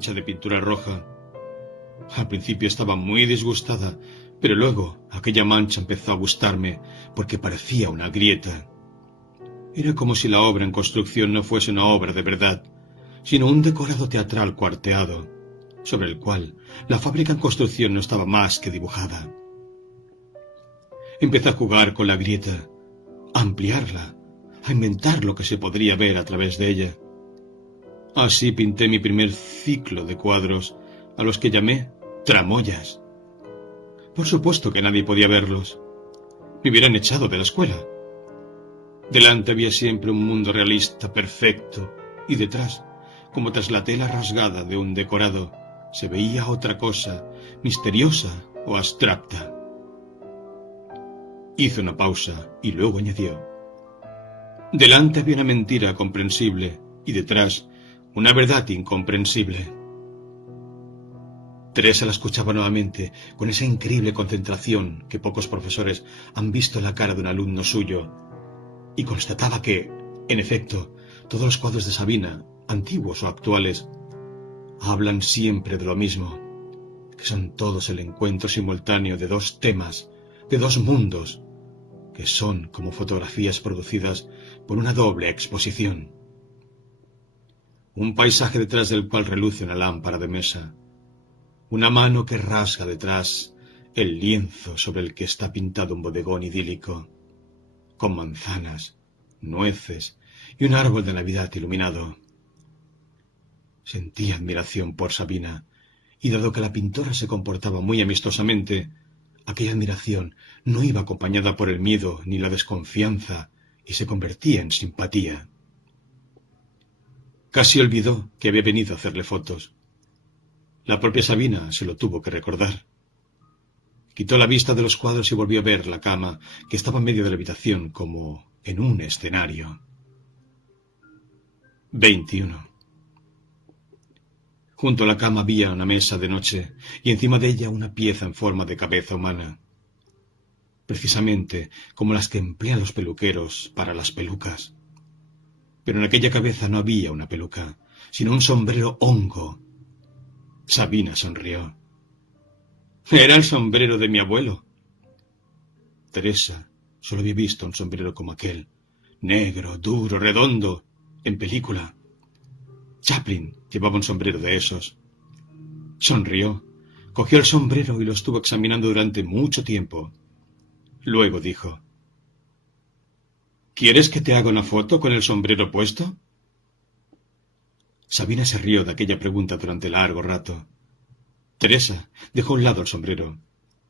de pintura roja. Al principio estaba muy disgustada, pero luego aquella mancha empezó a gustarme porque parecía una grieta. Era como si la obra en construcción no fuese una obra de verdad, sino un decorado teatral cuarteado, sobre el cual la fábrica en construcción no estaba más que dibujada. Empecé a jugar con la grieta, a ampliarla, a inventar lo que se podría ver a través de ella. Así pinté mi primer ciclo de cuadros, a los que llamé tramoyas. Por supuesto que nadie podía verlos. Me hubieran echado de la escuela. Delante había siempre un mundo realista perfecto, y detrás, como tras la tela rasgada de un decorado, se veía otra cosa, misteriosa o abstracta. Hizo una pausa y luego añadió: delante había una mentira comprensible y detrás una verdad incomprensible. Teresa la escuchaba nuevamente con esa increíble concentración que pocos profesores han visto en la cara de un alumno suyo, y constataba que, en efecto, todos los cuadros de Sabina, antiguos o actuales, hablan siempre de lo mismo, que son todos el encuentro simultáneo de dos temas, de dos mundos, que son como fotografías producidas por una doble exposición. Un paisaje detrás del cual reluce una lámpara de mesa, una mano que rasga detrás el lienzo sobre el que está pintado un bodegón idílico, con manzanas, nueces y un árbol de Navidad iluminado. Sentí admiración por Sabina, y dado que la pintora se comportaba muy amistosamente, aquella admiración no iba acompañada por el miedo ni la desconfianza, y se convertía en simpatía. Casi olvidó que había venido a hacerle fotos. La propia Sabina se lo tuvo que recordar. Quitó la vista de los cuadros y volvió a ver la cama, que estaba en medio de la habitación, como en un escenario. 21. Junto a la cama había una mesa de noche, y encima de ella una pieza en forma de cabeza humana, precisamente como las que emplean los peluqueros para las pelucas. Pero en aquella cabeza no había una peluca, sino un sombrero hongo. Sabina sonrió. Era el sombrero de mi abuelo. Teresa solo había visto un sombrero como aquel, negro, duro, redondo, en película. Chaplin llevaba un sombrero de esos. Sonrió, cogió el sombrero y lo estuvo examinando durante mucho tiempo. Luego dijo: ¿quieres que te haga una foto con el sombrero puesto? Sabina se rió de aquella pregunta durante largo rato. Teresa dejó a un lado el sombrero,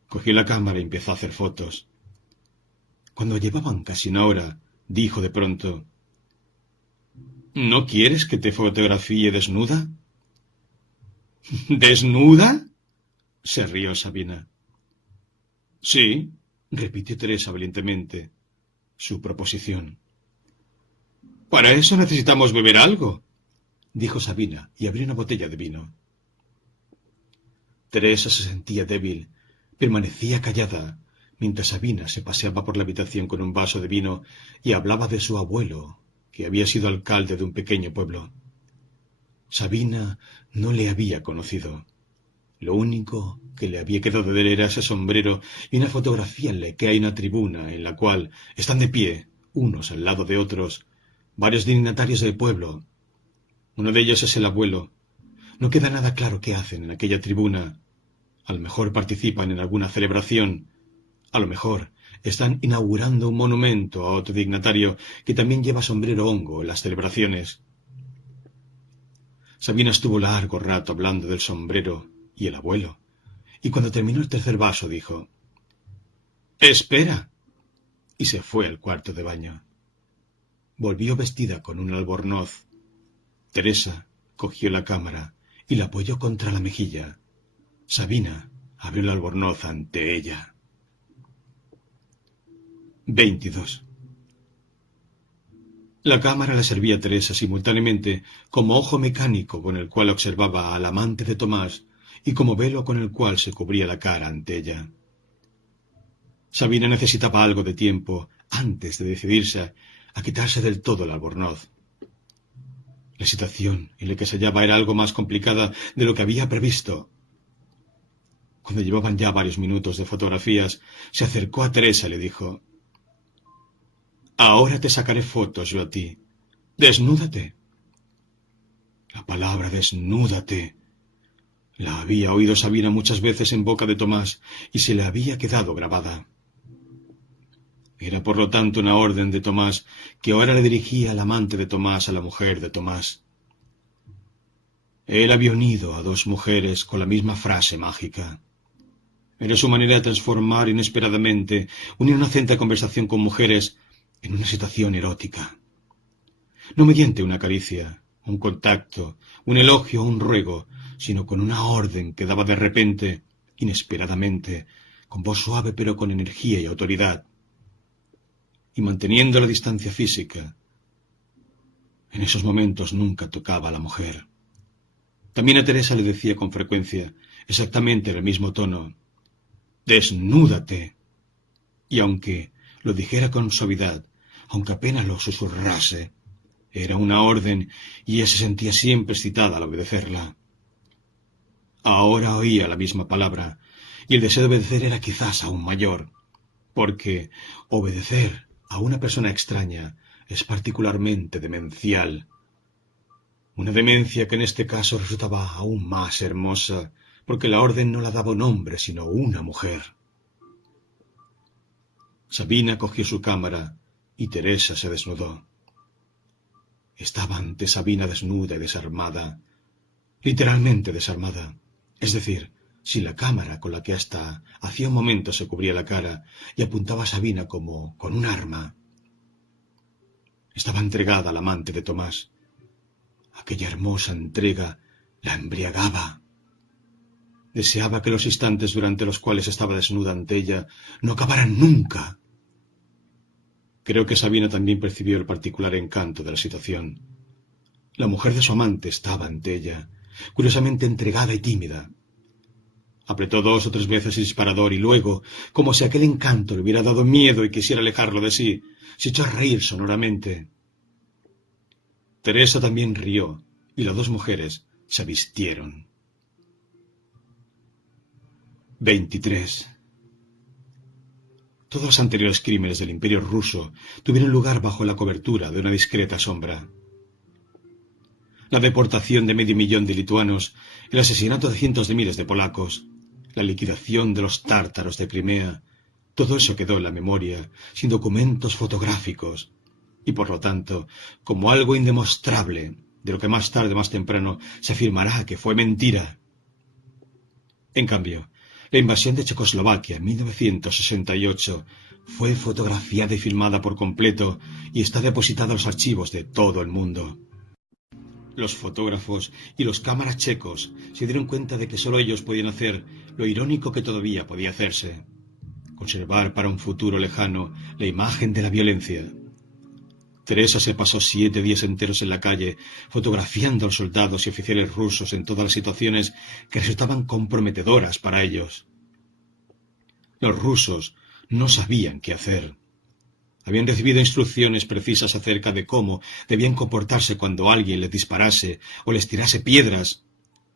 cogió la cámara y empezó a hacer fotos. Cuando llevaban casi una hora, dijo de pronto: ¿no quieres que te fotografíe desnuda? ¿Desnuda? Se rió Sabina. Sí, repitió Teresa valientemente su proposición. Para eso necesitamos beber algo, dijo Sabina, y abrió una botella de vino. Teresa se sentía débil, permanecía callada, mientras Sabina se paseaba por la habitación con un vaso de vino y hablaba de su abuelo, que había sido alcalde de un pequeño pueblo. Sabina no le había conocido. Lo único que le había quedado de él era ese sombrero y una fotografía en la que hay una tribuna en la cual están de pie, unos al lado de otros, varios dignatarios del pueblo. Uno de ellos es el abuelo. No queda nada claro qué hacen en aquella tribuna. A lo mejor participan en alguna celebración. A lo mejor están inaugurando un monumento a otro dignatario que también lleva sombrero hongo en las celebraciones. Sabina estuvo largo rato hablando del sombrero y el abuelo, y cuando terminó el tercer vaso dijo: «¡Espera!», y se fue al cuarto de baño. Volvió vestida con un albornoz. Teresa cogió la cámara y la apoyó contra la mejilla. Sabina abrió el albornoz ante ella. 22. La cámara le servía a Teresa simultáneamente como ojo mecánico con el cual observaba al amante de Tomás y como velo con el cual se cubría la cara ante ella. Sabina necesitaba algo de tiempo antes de decidirse a quitarse del todo el albornoz. La situación en la que se hallaba era algo más complicada de lo que había previsto. Cuando llevaban ya varios minutos de fotografías, se acercó a Teresa y le dijo: «Ahora te sacaré fotos yo a ti. Desnúdate». La palabra desnúdate la había oído Sabina muchas veces en boca de Tomás y se le había quedado grabada. Era por lo tanto una orden de Tomás que ahora le dirigía al amante de Tomás a la mujer de Tomás. Él había unido a dos mujeres con la misma frase mágica. Era su manera de transformar inesperadamente una inocente conversación con mujeres en una situación erótica. No mediante una caricia, un contacto, un elogio o un ruego, sino con una orden que daba de repente, inesperadamente, con voz suave pero con energía y autoridad, y manteniendo la distancia física. En esos momentos nunca tocaba a la mujer. También a Teresa le decía con frecuencia, exactamente en el mismo tono: «Desnúdate». Y aunque lo dijera con suavidad, aunque apenas lo susurrase, era una orden y ella se sentía siempre excitada al obedecerla. Ahora oía la misma palabra, y el deseo de obedecer era quizás aún mayor, porque obedecer a una persona extraña es particularmente demencial. Una demencia que en este caso resultaba aún más hermosa, porque la orden no la daba un hombre, sino una mujer. Sabina cogió su cámara y Teresa se desnudó. Estaba ante Sabina desnuda y desarmada, literalmente desarmada, es decir, sin la cámara con la que hasta hacía un momento se cubría la cara y apuntaba a Sabina como con un arma. Estaba entregada al amante de Tomás. Aquella hermosa entrega la embriagaba. Deseaba que los instantes durante los cuales estaba desnuda ante ella no acabaran nunca. Creo que Sabina también percibió el particular encanto de la situación. La mujer de su amante estaba ante ella, curiosamente entregada y tímida. Apretó 2 o 3 veces el disparador y luego, como si aquel encanto le hubiera dado miedo y quisiera alejarlo de sí, se echó a reír sonoramente. Teresa también rió, y las 2 mujeres se vistieron. 23. Todos los anteriores crímenes del Imperio ruso tuvieron lugar bajo la cobertura de una discreta sombra. La deportación de 500.000 de lituanos, el asesinato de cientos de miles de polacos, la liquidación de los tártaros de Crimea, todo eso quedó en la memoria, sin documentos fotográficos, y por lo tanto, como algo indemostrable, de lo que más tarde o más temprano se afirmará que fue mentira. En cambio, la invasión de Checoslovaquia en 1968 fue fotografiada y filmada por completo y está depositada en los archivos de todo el mundo. Los fotógrafos y los cámaras checos se dieron cuenta de que solo ellos podían hacer lo irónico que todavía podía hacerse: conservar para un futuro lejano la imagen de la violencia. Teresa se pasó 7 días enteros en la calle, fotografiando a los soldados y oficiales rusos en todas las situaciones que resultaban comprometedoras para ellos. Los rusos no sabían qué hacer. Habían recibido instrucciones precisas acerca de cómo debían comportarse cuando alguien les disparase o les tirase piedras,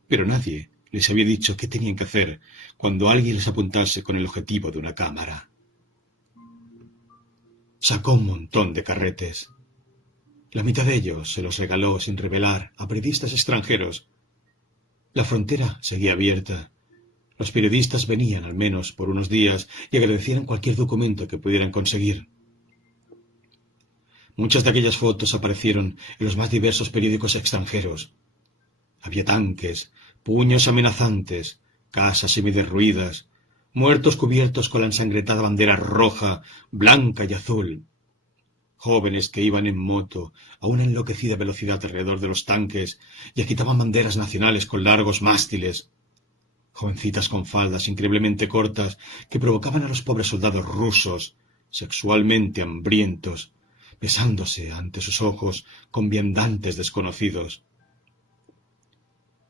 pero nadie les había dicho qué tenían que hacer cuando alguien les apuntase con el objetivo de una cámara. Sacó un montón de carretes. La mitad de ellos se los regaló sin revelar a periodistas extranjeros. La frontera seguía abierta. Los periodistas venían al menos por unos días y agradecían cualquier documento que pudieran conseguir. Muchas de aquellas fotos aparecieron en los más diversos periódicos extranjeros. Había tanques, puños amenazantes, casas semiderruidas, muertos cubiertos con la ensangrentada bandera roja, blanca y azul, jóvenes que iban en moto a una enloquecida velocidad alrededor de los tanques y agitaban banderas nacionales con largos mástiles, jovencitas con faldas increíblemente cortas que provocaban a los pobres soldados rusos, sexualmente hambrientos, besándose ante sus ojos con viandantes desconocidos.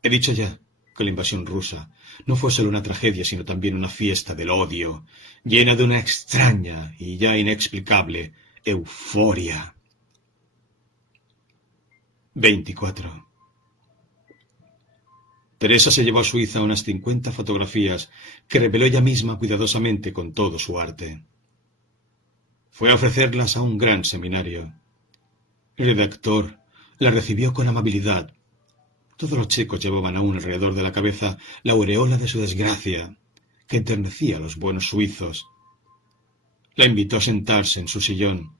He dicho ya que la invasión rusa no fue solo una tragedia, sino también una fiesta del odio, llena de una extraña y ya inexplicable euforia. 24. Teresa se llevó a Suiza unas 50 fotografías que reveló ella misma cuidadosamente con todo su arte. Fue a ofrecerlas a un gran seminario. El redactor la recibió con amabilidad. Todos los chicos llevaban aún alrededor de la cabeza la aureola de su desgracia, que enternecía a los buenos suizos. La invitó a sentarse en su sillón.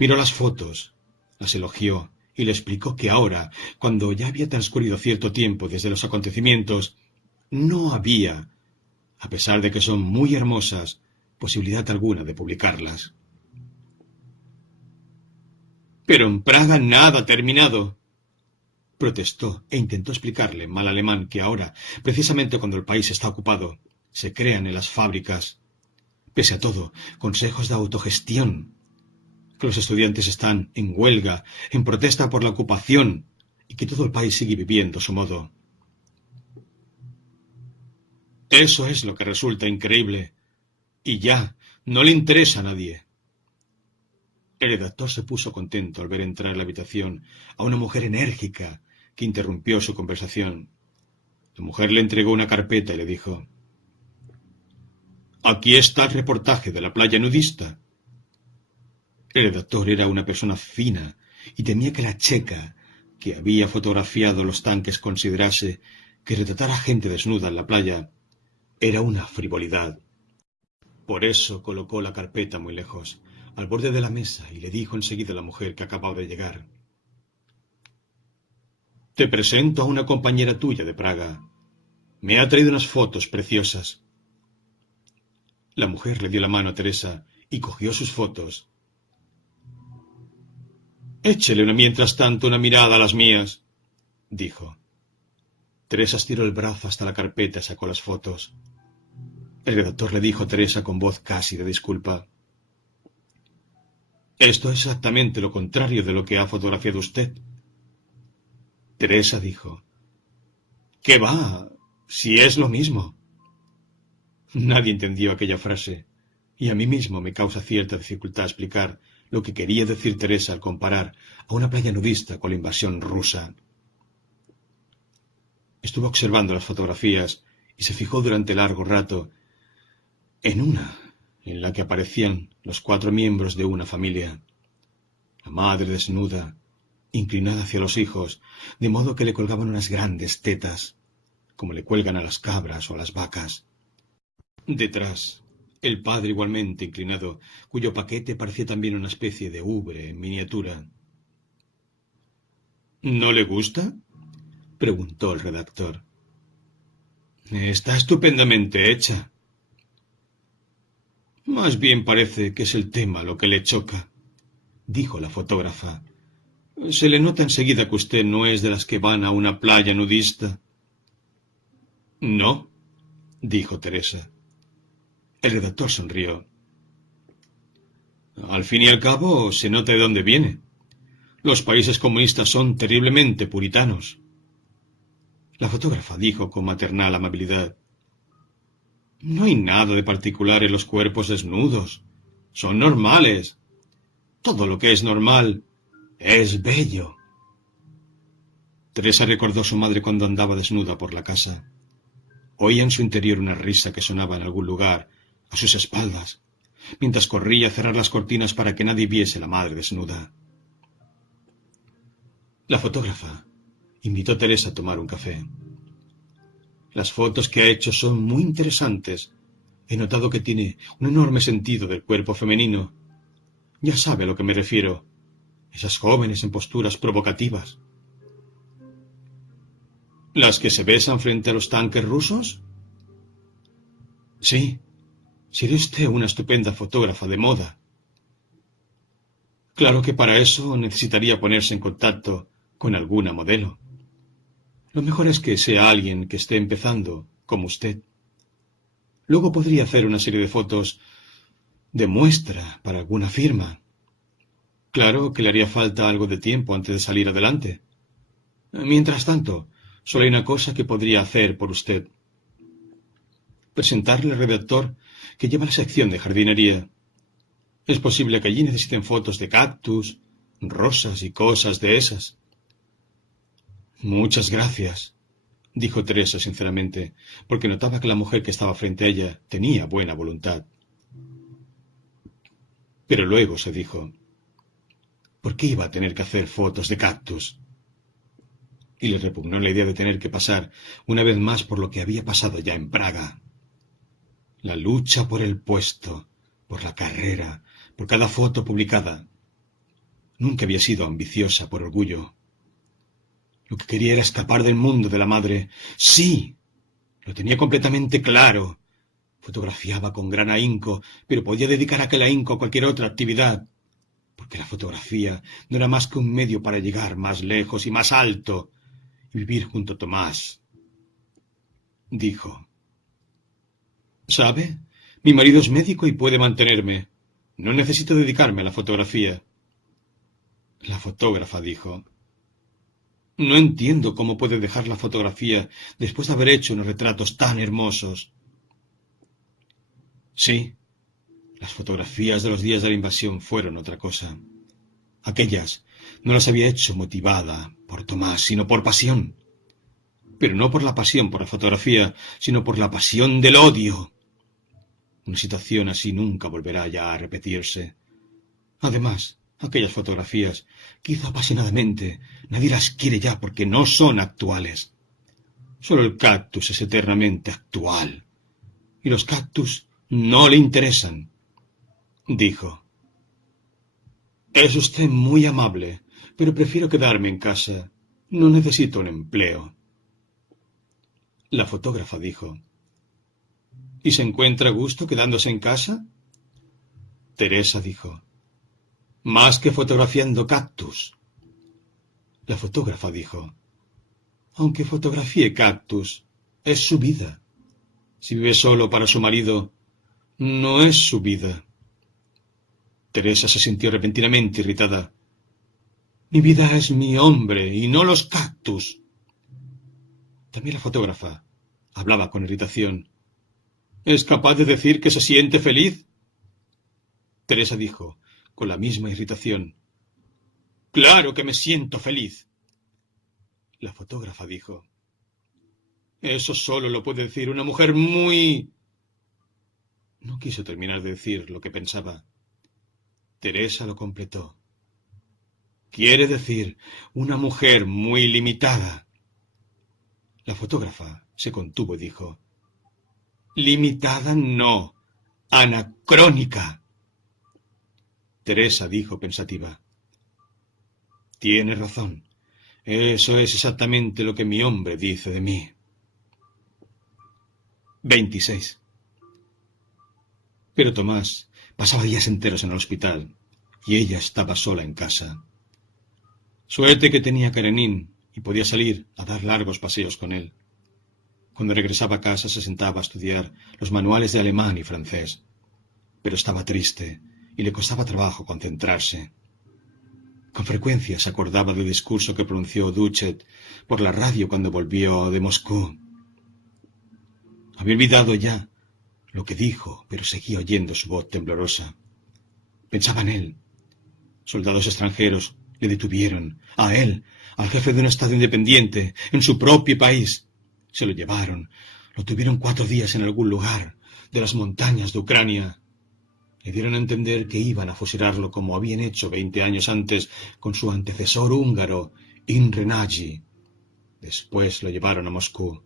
Miró las fotos, las elogió y le explicó que ahora, cuando ya había transcurrido cierto tiempo desde los acontecimientos, no había, a pesar de que son muy hermosas, posibilidad alguna de publicarlas. Pero en Praga nada ha terminado, protestó e intentó explicarle en mal alemán que ahora, precisamente cuando el país está ocupado, se crean en las fábricas, pese a todo, consejos de autogestión, que los estudiantes están en huelga, en protesta por la ocupación, y que todo el país sigue viviendo a su modo. Eso es lo que resulta increíble, y ya, no le interesa a nadie. El redactor se puso contento al ver entrar en la habitación a una mujer enérgica que interrumpió su conversación. La mujer le entregó una carpeta y le dijo: «Aquí está el reportaje de la playa nudista». El redactor era una persona fina y temía que la checa, que había fotografiado los tanques, considerase que retratar a gente desnuda en la playa era una frivolidad. Por eso colocó la carpeta muy lejos, al borde de la mesa, y le dijo enseguida a la mujer que acababa de llegar: «Te presento a una compañera tuya de Praga. Me ha traído unas fotos preciosas». La mujer le dio la mano a Teresa y cogió sus fotos. «Échele mientras tanto una mirada a las mías», dijo. Teresa estiró el brazo hasta la carpeta y sacó las fotos. El redactor le dijo a Teresa con voz casi de disculpa: «Esto es exactamente lo contrario de lo que ha fotografiado usted». Teresa dijo: «¿Qué va? Si es lo mismo». Nadie entendió aquella frase, y a mí mismo me causa cierta dificultad explicar lo que quería decir Teresa al comparar a una playa nudista con la invasión rusa. Estuvo observando las fotografías y se fijó durante largo rato en una en la que aparecían los 4 miembros de una familia. La madre desnuda, inclinada hacia los hijos, de modo que le colgaban unas grandes tetas, como le cuelgan a las cabras o a las vacas. Detrás, el padre igualmente inclinado, cuyo paquete parecía también una especie de ubre en miniatura. ¿No le gusta?, preguntó el redactor. Está estupendamente hecha. Más bien parece que es el tema lo que le choca, dijo la fotógrafa. Se le nota enseguida que usted no es de las que van a una playa nudista. No, dijo Teresa. El redactor sonrió. Al fin y al cabo, se nota de dónde viene. Los países comunistas son terriblemente puritanos. La fotógrafa dijo con maternal amabilidad: No hay nada de particular en los cuerpos desnudos. Son normales. Todo lo que es normal es bello. Teresa recordó a su madre cuando andaba desnuda por la casa. Oía en su interior una risa que sonaba en algún lugar a sus espaldas, mientras corría a cerrar las cortinas para que nadie viese a la madre desnuda. La fotógrafa invitó a Teresa a tomar un café. Las fotos que ha hecho son muy interesantes. He notado que tiene un enorme sentido del cuerpo femenino. Ya sabe a lo que me refiero. Esas jóvenes en posturas provocativas. ¿Las que se besan frente a los tanques rusos? Sí. Sería usted una estupenda fotógrafa de moda. Claro que para eso necesitaría ponerse en contacto con alguna modelo. Lo mejor es que sea alguien que esté empezando, como usted. Luego podría hacer una serie de fotos de muestra para alguna firma. Claro que le haría falta algo de tiempo antes de salir adelante. Mientras tanto, solo hay una cosa que podría hacer por usted. Presentarle al redactor que lleva la sección de jardinería. Es posible que allí necesiten fotos de cactus, rosas y cosas de esas. Muchas gracias, dijo Teresa sinceramente, porque notaba que la mujer que estaba frente a ella tenía buena voluntad. Pero luego se dijo, ¿por qué iba a tener que hacer fotos de cactus? Y le repugnó la idea de tener que pasar una vez más por lo que había pasado ya en Praga. La lucha por el puesto, por la carrera, por cada foto publicada. Nunca había sido ambiciosa por orgullo. Lo que quería era escapar del mundo de la madre. Sí, lo tenía completamente claro. Fotografiaba con gran ahínco, pero podía dedicar aquel ahínco a cualquier otra actividad, porque la fotografía no era más que un medio para llegar más lejos y más alto y vivir junto a Tomás. Dijo, ¿sabe? Mi marido es médico y puede mantenerme. No necesito dedicarme a la fotografía. La fotógrafa dijo, no entiendo cómo puede dejar la fotografía después de haber hecho unos retratos tan hermosos. Sí, las fotografías de los días de la invasión fueron otra cosa. Aquellas no las había hecho motivada por Tomás, sino por pasión. Pero no por la pasión por la fotografía, sino por la pasión del odio. Una situación así nunca volverá ya a repetirse. Además, aquellas fotografías, que hizo apasionadamente, nadie las quiere ya porque no son actuales. Solo el cactus es eternamente actual. Y los cactus no le interesan. Dijo, es usted muy amable, pero prefiero quedarme en casa. No necesito un empleo. La fotógrafa dijo, ¿y se encuentra a gusto quedándose en casa? Teresa dijo, más que fotografiando cactus. La fotógrafa dijo, aunque fotografíe cactus, es su vida. Si vive solo para su marido, no es su vida. Teresa se sintió repentinamente irritada. Mi vida es mi hombre y no los cactus. También la fotógrafa hablaba con irritación. ¿Es capaz de decir que se siente feliz? Teresa dijo, con la misma irritación. Claro que me siento feliz. La fotógrafa dijo, eso solo lo puede decir una mujer muy... No quiso terminar de decir lo que pensaba. Teresa lo completó. Quiere decir una mujer muy limitada. La fotógrafa se contuvo y dijo, limitada no, anacrónica. Teresa dijo pensativa, tiene razón, eso es exactamente lo que mi hombre dice de mí. 26. Pero Tomás pasaba días enteros en el hospital y ella estaba sola en casa. Suerte que tenía Karenin y podía salir a dar largos paseos con él. Cuando regresaba a casa se sentaba a estudiar los manuales de alemán y francés, pero estaba triste y le costaba trabajo concentrarse. Con frecuencia se acordaba del discurso que pronunció Duchet por la radio cuando volvió de Moscú. Había olvidado ya lo que dijo, pero seguía oyendo su voz temblorosa. Pensaba en él. Soldados extranjeros le detuvieron, a él, al jefe de un estado independiente, en su propio país. Se lo llevaron, lo tuvieron 4 días en algún lugar de las montañas de Ucrania. Le dieron a entender que iban a fusilarlo como habían hecho 20 años antes con su antecesor húngaro, Imre Nagy. Después lo llevaron a Moscú.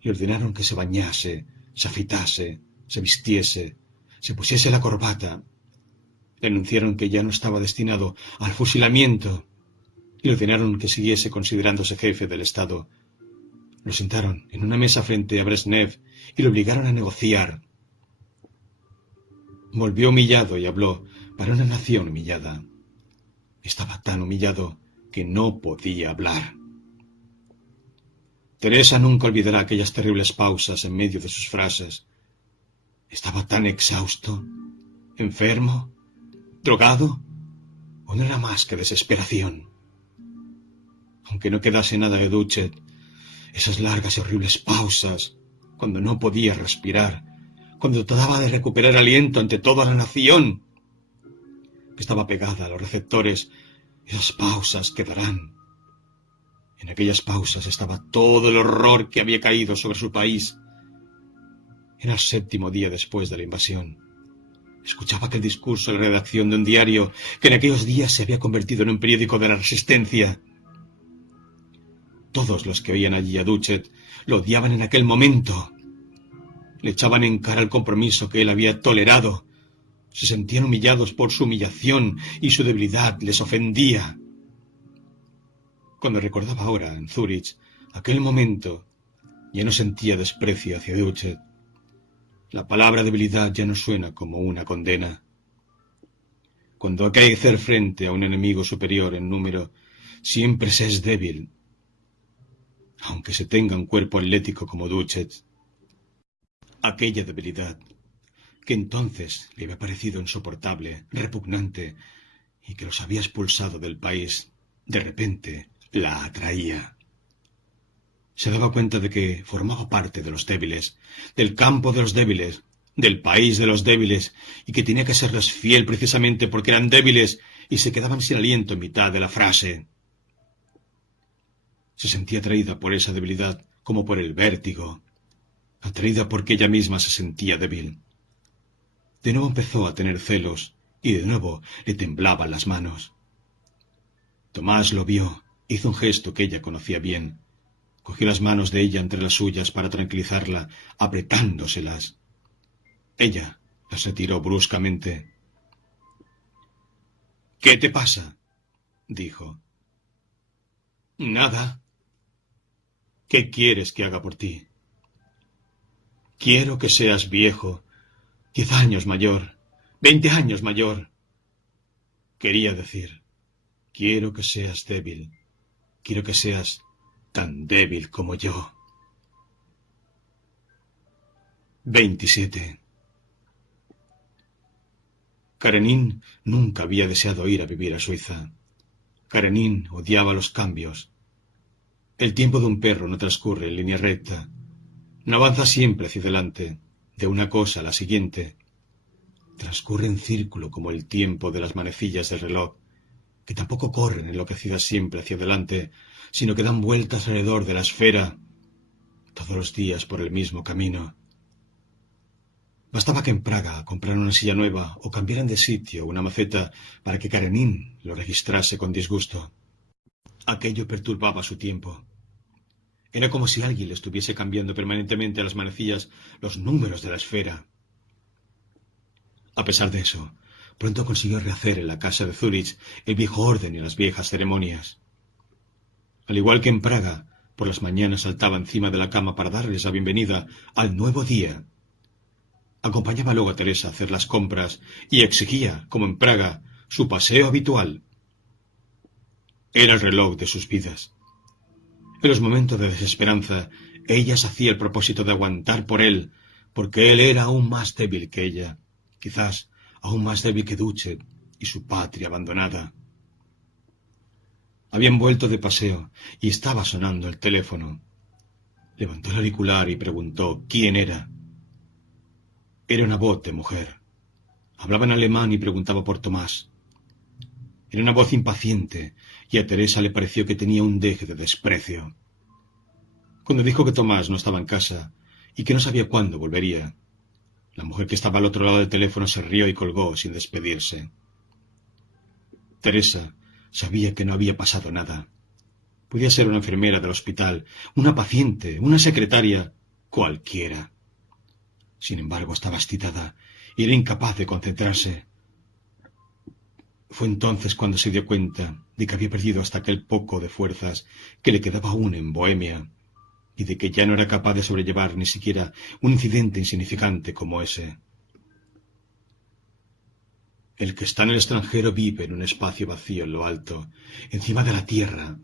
Le ordenaron que se bañase, se afeitase, se vistiese, se pusiese la corbata. Le anunciaron que ya no estaba destinado al fusilamiento y le ordenaron que siguiese considerándose jefe del Estado. Lo sentaron en una mesa frente a Brezhnev y lo obligaron a negociar. Volvió humillado y habló para una nación humillada. Estaba tan humillado que no podía hablar. Teresa nunca olvidará aquellas terribles pausas en medio de sus frases. ¿Estaba tan exhausto? ¿Enfermo? ¿Drogado? ¿O no era más que desesperación? Aunque no quedase nada de Duchet, esas largas y horribles pausas, cuando no podía respirar, cuando trataba de recuperar aliento ante toda la nación, que estaba pegada a los receptores, esas pausas quedarán En aquellas pausas estaba todo el horror que había caído sobre su país. Era el 7º día después de la invasión. Escuchaba aquel discurso en la redacción de un diario que en aquellos días se había convertido en un periódico de la resistencia. Todos los que oían allí a Duchet lo odiaban en aquel momento. Le echaban en cara el compromiso que él había tolerado. Se sentían humillados por su humillación y su debilidad les ofendía. Cuando recordaba ahora, en Zúrich, aquel momento, ya no sentía desprecio hacia Duchet. La palabra debilidad ya no suena como una condena. Cuando hay que hacer frente a un enemigo superior en número, siempre se es débil, aunque se tenga un cuerpo atlético como Duchet. Aquella debilidad, que entonces le había parecido insoportable, repugnante, y que los había expulsado del país, de repente la atraía. Se daba cuenta de que formaba parte de los débiles, del campo de los débiles, del país de los débiles, y que tenía que serles fiel precisamente porque eran débiles y se quedaban sin aliento en mitad de la frase. Se sentía atraída por esa debilidad como por el vértigo, atraída porque ella misma se sentía débil. De nuevo empezó a tener celos y de nuevo le temblaban las manos. Tomás lo vio, hizo un gesto que ella conocía bien. Cogió las manos de ella entre las suyas para tranquilizarla, apretándoselas. Ella las retiró bruscamente. —¿Qué te pasa? —dijo. —Nada. ¿Qué quieres que haga por ti? Quiero que seas viejo, 10 años mayor, 20 años mayor. Quería decir, quiero que seas débil, quiero que seas tan débil como yo. 27. Karenin nunca había deseado ir a vivir a Suiza. Karenin odiaba los cambios. El tiempo de un perro no transcurre en línea recta. No avanza siempre hacia adelante, de una cosa a la siguiente. Transcurre en círculo como el tiempo de las manecillas del reloj, que tampoco corren enloquecidas siempre hacia adelante, sino que dan vueltas alrededor de la esfera, todos los días por el mismo camino. Bastaba que en Praga compraran una silla nueva o cambiaran de sitio una maceta para que Karenin lo registrase con disgusto. Aquello perturbaba su tiempo. Era como si alguien le estuviese cambiando permanentemente a las manecillas los números de la esfera. A pesar de eso, pronto consiguió rehacer en la casa de Zúrich el viejo orden y las viejas ceremonias. Al igual que en Praga, por las mañanas saltaba encima de la cama para darles la bienvenida al nuevo día. Acompañaba luego a Teresa a hacer las compras y exigía, como en Praga, su paseo habitual. Era el reloj de sus vidas. En los momentos de desesperanza, ella se hacía el propósito de aguantar por él, porque él era aún más débil que ella, quizás aún más débil que Duchet y su patria abandonada. Habían vuelto de paseo y estaba sonando el teléfono. Levantó el auricular y preguntó quién era. Era una voz de mujer. Hablaba en alemán y preguntaba por Tomás. Era una voz impaciente y a Teresa le pareció que tenía un deje de desprecio. Cuando dijo que Tomás no estaba en casa y que no sabía cuándo volvería, la mujer que estaba al otro lado del teléfono se rió y colgó sin despedirse. Teresa sabía que no había pasado nada. Podía ser una enfermera del hospital, una paciente, una secretaria, cualquiera. Sin embargo, estaba excitada y era incapaz de concentrarse. Fue entonces cuando se dio cuenta de que había perdido hasta aquel poco de fuerzas que le quedaba aún en Bohemia, y de que ya no era capaz de sobrellevar ni siquiera un incidente insignificante como ese. El que está en el extranjero vive en un espacio vacío en lo alto, encima de la tierra,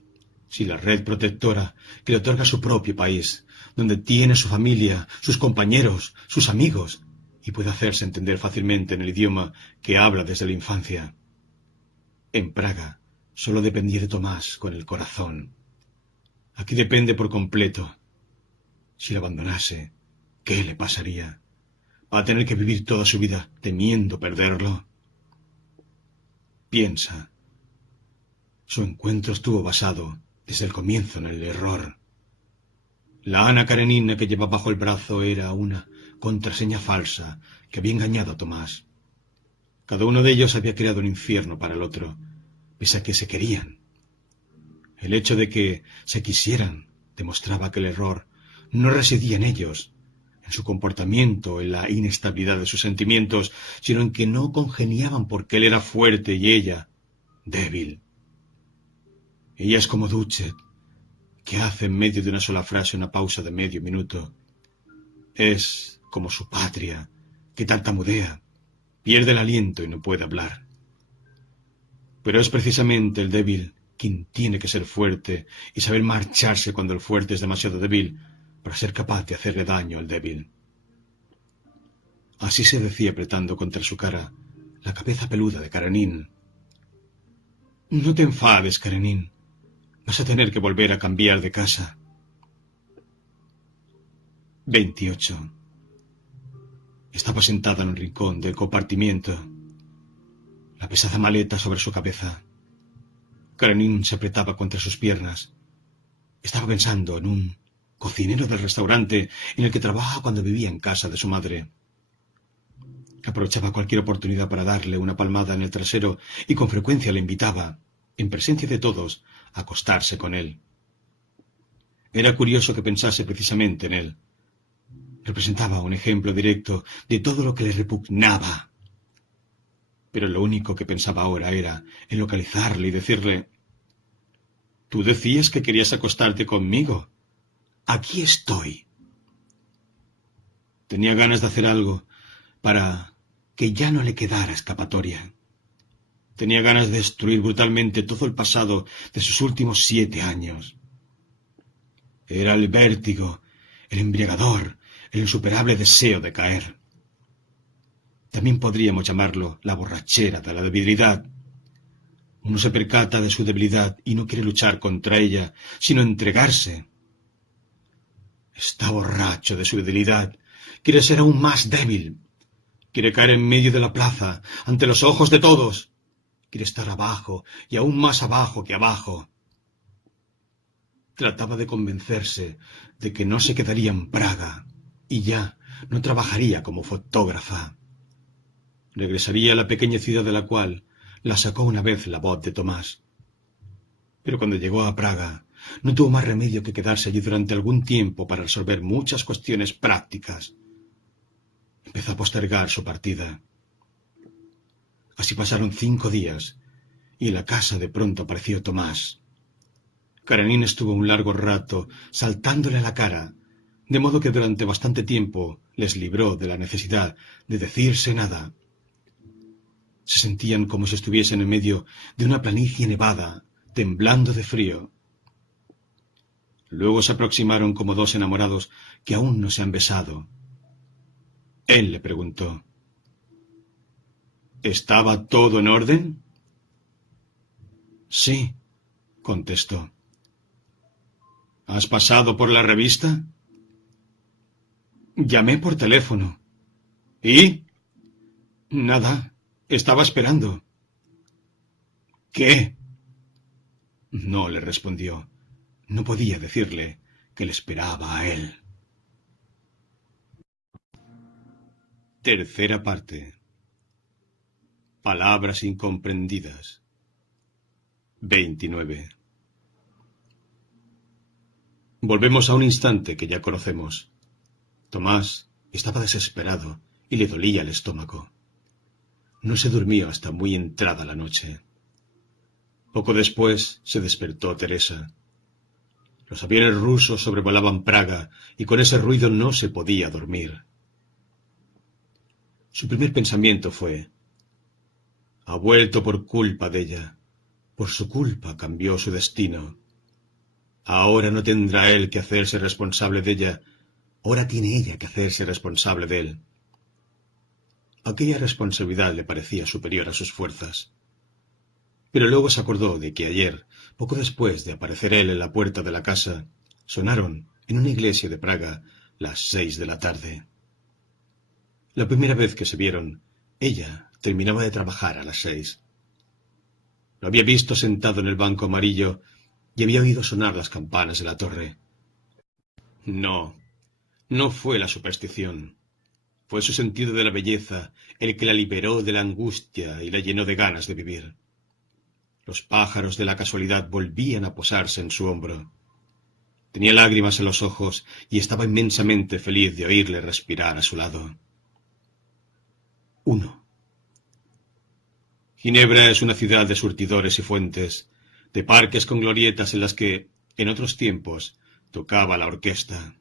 sin la red protectora que le otorga su propio país, donde tiene su familia, sus compañeros, sus amigos, y puede hacerse entender fácilmente en el idioma que habla desde la infancia. En Praga solo dependía de Tomás con el corazón. Aquí depende por completo. Si lo abandonase, ¿qué le pasaría? ¿Va a tener que vivir toda su vida temiendo perderlo? Piensa. Su encuentro estuvo basado, desde el comienzo en el error. La Ana Karenina que llevaba bajo el brazo era una contraseña falsa que había engañado a Tomás. Cada uno de ellos había creado un infierno para el otro, pese a que se querían. El hecho de que se quisieran demostraba que el error no residía en ellos, en su comportamiento, en la inestabilidad de sus sentimientos, sino en que no congeniaban porque él era fuerte y ella débil. Ella es como Duchet, que hace en medio de una sola frase una pausa de medio minuto. Es como su patria, que tartamudea, pierde el aliento y no puede hablar. Pero es precisamente el débil quien tiene que ser fuerte y saber marcharse cuando el fuerte es demasiado débil para ser capaz de hacerle daño al débil. Así se decía apretando contra su cara la cabeza peluda de Karenin. No te enfades, Karenin. Vas a tener que volver a cambiar de casa. 28. Estaba sentada en un rincón del compartimiento, la pesada maleta sobre su cabeza. Karenin se apretaba contra sus piernas. Estaba pensando en un cocinero del restaurante en el que trabaja cuando vivía en casa de su madre. Aprovechaba cualquier oportunidad para darle una palmada en el trasero y con frecuencia le invitaba, en presencia de todos, a acostarse con él. Era curioso que pensase precisamente en él. Representaba un ejemplo directo de todo lo que le repugnaba. Pero lo único que pensaba ahora era en localizarle y decirle: «Tú decías que querías acostarte conmigo. Aquí estoy». Tenía ganas de hacer algo para que ya no le quedara escapatoria. Tenía ganas de destruir brutalmente todo el pasado de sus últimos 7 años. Era el vértigo, el embriagador, el insuperable deseo de caer. También podríamos llamarlo la borrachera de la debilidad. Uno se percata de su debilidad y no quiere luchar contra ella, sino entregarse. Está borracho de su debilidad. Quiere ser aún más débil. Quiere caer en medio de la plaza, ante los ojos de todos. Quiere estar abajo y aún más abajo que abajo. Trataba de convencerse de que no se quedaría en Praga y ya no trabajaría como fotógrafa. Regresaría a la pequeña ciudad de la cual la sacó una vez la voz de Tomás. Pero cuando llegó a Praga, no tuvo más remedio que quedarse allí durante algún tiempo para resolver muchas cuestiones prácticas. Empezó a postergar su partida. Así pasaron 5 días, y en la casa de pronto apareció Tomás. Karenin estuvo un largo rato saltándole a la cara, de modo que durante bastante tiempo les libró de la necesidad de decirse nada. Se sentían como si estuviesen en medio de una planicie nevada, temblando de frío. Luego se aproximaron como 2 enamorados que aún no se han besado. Él le preguntó: ¿estaba todo en orden? Sí, contestó. ¿Has pasado por la revista? Llamé por teléfono. ¿Y? Nada, estaba esperando. ¿Qué? No le respondió. No podía decirle que le esperaba a él. Tercera parte. Palabras incomprendidas. 29. Volvemos a un instante que ya conocemos. Tomás estaba desesperado y le dolía el estómago. No se durmió hasta muy entrada la noche. Poco después se despertó Teresa. Los aviones rusos sobrevolaban Praga y con ese ruido no se podía dormir. Su primer pensamiento fue: ha vuelto por culpa de ella. Por su culpa cambió su destino. Ahora no tendrá él que hacerse responsable de ella. Ahora tiene ella que hacerse responsable de él. Aquella responsabilidad le parecía superior a sus fuerzas. Pero luego se acordó de que ayer, poco después de aparecer él en la puerta de la casa, sonaron en una iglesia de Praga las 6 de la tarde. La primera vez que se vieron, ella terminaba de trabajar a las 6. Lo había visto sentado en el banco amarillo y había oído sonar las campanas de la torre. No, no fue la superstición. Fue su sentido de la belleza el que la liberó de la angustia y la llenó de ganas de vivir. Los pájaros de la casualidad volvían a posarse en su hombro. Tenía lágrimas en los ojos y estaba inmensamente feliz de oírle respirar a su lado. 1. Ginebra es una ciudad de surtidores y fuentes, de parques con glorietas en las que, en otros tiempos, tocaba la orquesta.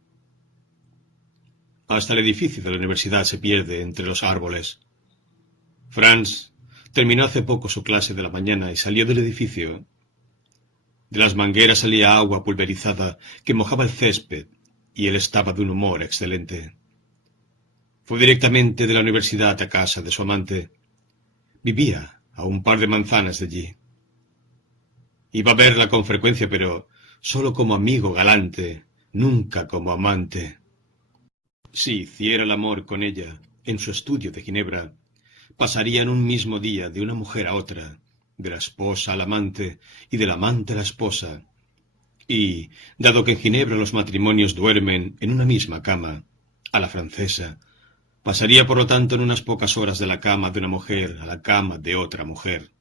Hasta el edificio de la universidad se pierde entre los árboles. Franz terminó hace poco su clase de la mañana y salió del edificio. De las mangueras salía agua pulverizada que mojaba el césped, y él estaba de un humor excelente. Fue directamente de la universidad a casa de su amante. Vivía a un par de manzanas de allí. Iba a verla con frecuencia, pero solo como amigo galante, nunca como amante. Si hiciera el amor con ella en su estudio de Ginebra, pasarían un mismo día de una mujer a otra, de la esposa al amante y del amante a la esposa. Y, dado que en Ginebra los matrimonios duermen en una misma cama, a la francesa, pasaría por lo tanto en unas pocas horas de la cama de una mujer a la cama de otra mujer.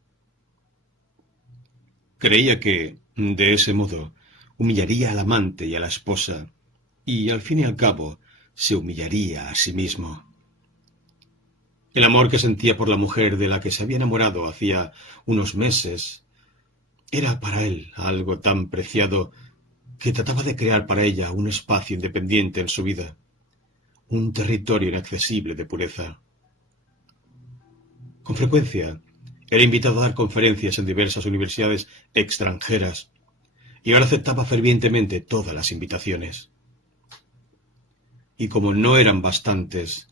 Creía que, de ese modo, humillaría al amante y a la esposa, y al fin y al cabo se humillaría a sí mismo. El amor que sentía por la mujer de la que se había enamorado hacía unos meses era para él algo tan preciado que trataba de crear para ella un espacio independiente en su vida, un territorio inaccesible de pureza. Con frecuencia era invitado a dar conferencias en diversas universidades extranjeras y ahora aceptaba fervientemente todas las invitaciones. Y como no eran bastantes,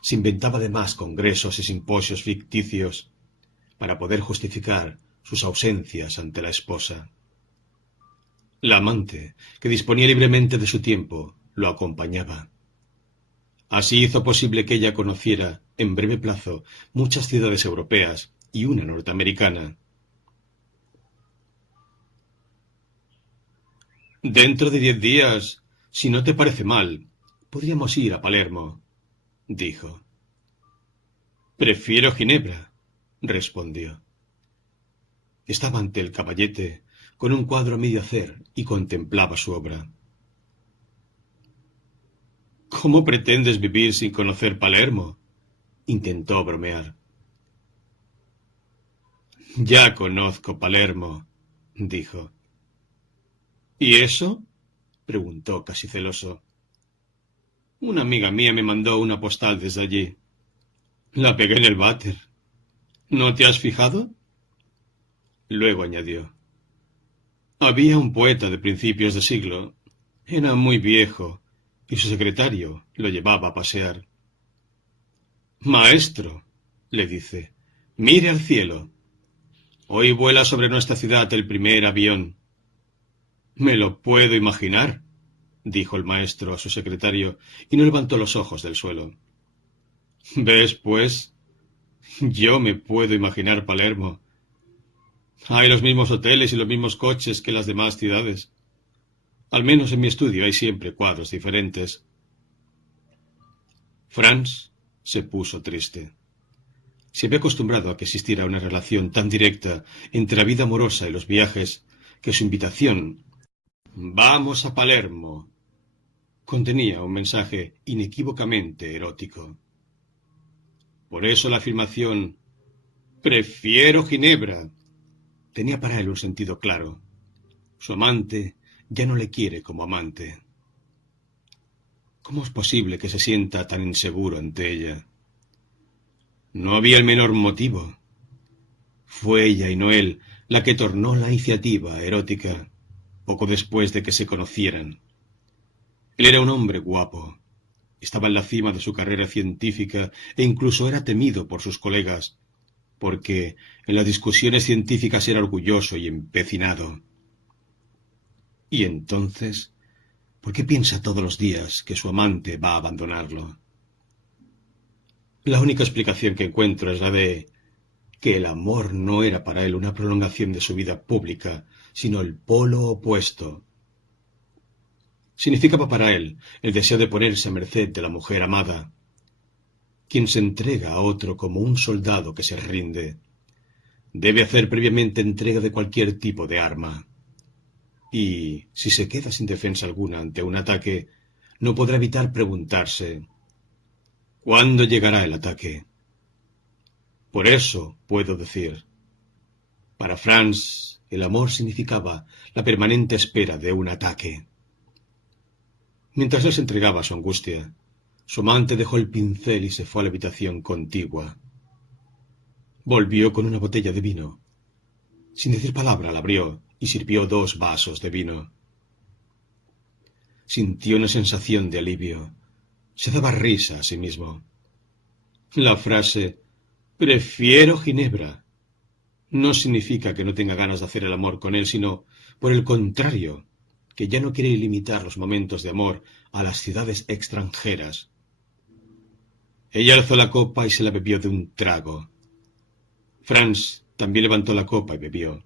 se inventaba además congresos y simposios ficticios para poder justificar sus ausencias ante la esposa. La amante, que disponía libremente de su tiempo, lo acompañaba. Así hizo posible que ella conociera, en breve plazo, muchas ciudades europeas y una norteamericana. Dentro de 10 días, si no te parece mal, podríamos ir a Palermo, dijo. Prefiero Ginebra, respondió. Estaba ante el caballete, con un cuadro a medio hacer, y contemplaba su obra. ¿Cómo pretendes vivir sin conocer Palermo? Intentó bromear. Ya conozco Palermo, dijo. ¿Y eso? Preguntó casi celoso. Una amiga mía me mandó una postal desde allí. La pegué en el váter. ¿No te has fijado? Luego añadió. Había un poeta de principios de siglo. Era muy viejo, y su secretario lo llevaba a pasear. Maestro, le dice, mire al cielo. Hoy vuela sobre nuestra ciudad el primer avión. Me lo puedo imaginar, dijo el maestro a su secretario, y no levantó los ojos del suelo. ¿Ves, pues? Yo me puedo imaginar Palermo. Hay los mismos hoteles y los mismos coches que las demás ciudades. Al menos en mi estudio hay siempre cuadros diferentes. Franz se puso triste. Se había acostumbrado a que existiera una relación tan directa entre la vida amorosa y los viajes que su invitación «Vamos a Palermo» contenía un mensaje inequívocamente erótico. Por eso la afirmación «Prefiero Ginebra» tenía para él un sentido claro. Su amante ya no le quiere como amante. ¿Cómo es posible que se sienta tan inseguro ante ella? No había el menor motivo. Fue ella y no él la que tornó la iniciativa erótica poco después de que se conocieran. Él era un hombre guapo. Estaba en la cima de su carrera científica e incluso era temido por sus colegas, porque en las discusiones científicas era orgulloso y empecinado. Y entonces, ¿por qué piensa todos los días que su amante va a abandonarlo? La única explicación que encuentro es la de que el amor no era para él una prolongación de su vida pública, sino el polo opuesto. Significaba para él el deseo de ponerse a merced de la mujer amada, quien se entrega a otro como un soldado que se rinde. Debe hacer previamente entrega de cualquier tipo de arma. Y, si se queda sin defensa alguna ante un ataque, no podrá evitar preguntarse: ¿cuándo llegará el ataque? Por eso puedo decir, para Franz, el amor significaba la permanente espera de un ataque. Mientras él se entregaba a su angustia, su amante dejó el pincel y se fue a la habitación contigua. Volvió con una botella de vino. Sin decir palabra la abrió y sirvió 2 vasos de vino. Sintió una sensación de alivio. Se daba risa a sí mismo. La frase «prefiero ginebra» no significa que no tenga ganas de hacer el amor con él, sino, por el contrario, que ya no quiere limitar los momentos de amor a las ciudades extranjeras. Ella alzó la copa y se la bebió de un trago. Franz también levantó la copa y bebió.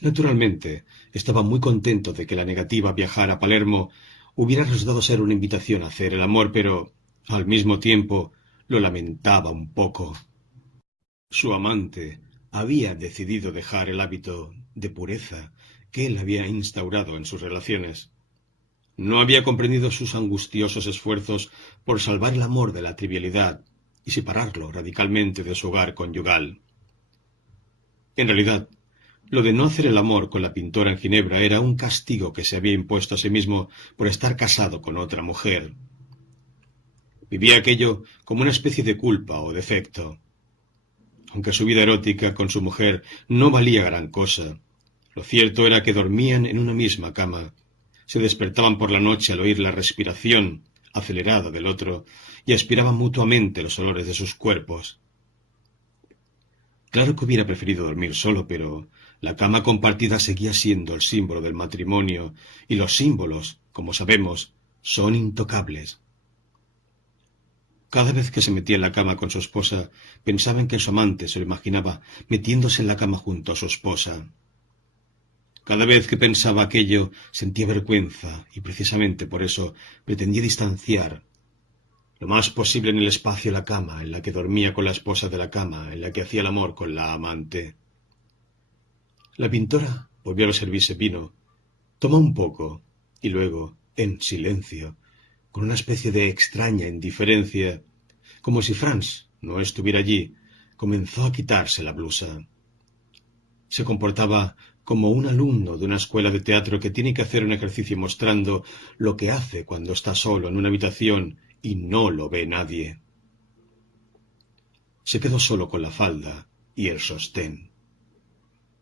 Naturalmente, estaba muy contento de que la negativa a viajar a Palermo hubiera resultado ser una invitación a hacer el amor, pero, al mismo tiempo, lo lamentaba un poco. Su amante había decidido dejar el hábito de pureza que él había instaurado en sus relaciones. No había comprendido sus angustiosos esfuerzos por salvar el amor de la trivialidad y separarlo radicalmente de su hogar conyugal. En realidad, lo de no hacer el amor con la pintora en Ginebra era un castigo que se había impuesto a sí mismo por estar casado con otra mujer. Vivía aquello como una especie de culpa o defecto. Aunque su vida erótica con su mujer no valía gran cosa, lo cierto era que dormían en una misma cama, se despertaban por la noche al oír la respiración acelerada del otro y aspiraban mutuamente los olores de sus cuerpos. Claro que hubiera preferido dormir solo, pero la cama compartida seguía siendo el símbolo del matrimonio, y los símbolos, como sabemos, son intocables. Cada vez que se metía en la cama con su esposa, pensaba en que su amante se lo imaginaba metiéndose en la cama junto a su esposa. Cada vez que pensaba aquello, sentía vergüenza, y precisamente por eso pretendía distanciar lo más posible en el espacio la cama en la que dormía con la esposa de la cama en la que hacía el amor con la amante. La pintora volvió a servirse vino, tomó un poco, y luego, en silencio, con una especie de extraña indiferencia, como si Franz no estuviera allí, comenzó a quitarse la blusa. Se comportaba como un alumno de una escuela de teatro que tiene que hacer un ejercicio mostrando lo que hace cuando está solo en una habitación y no lo ve nadie. Se quedó solo con la falda y el sostén.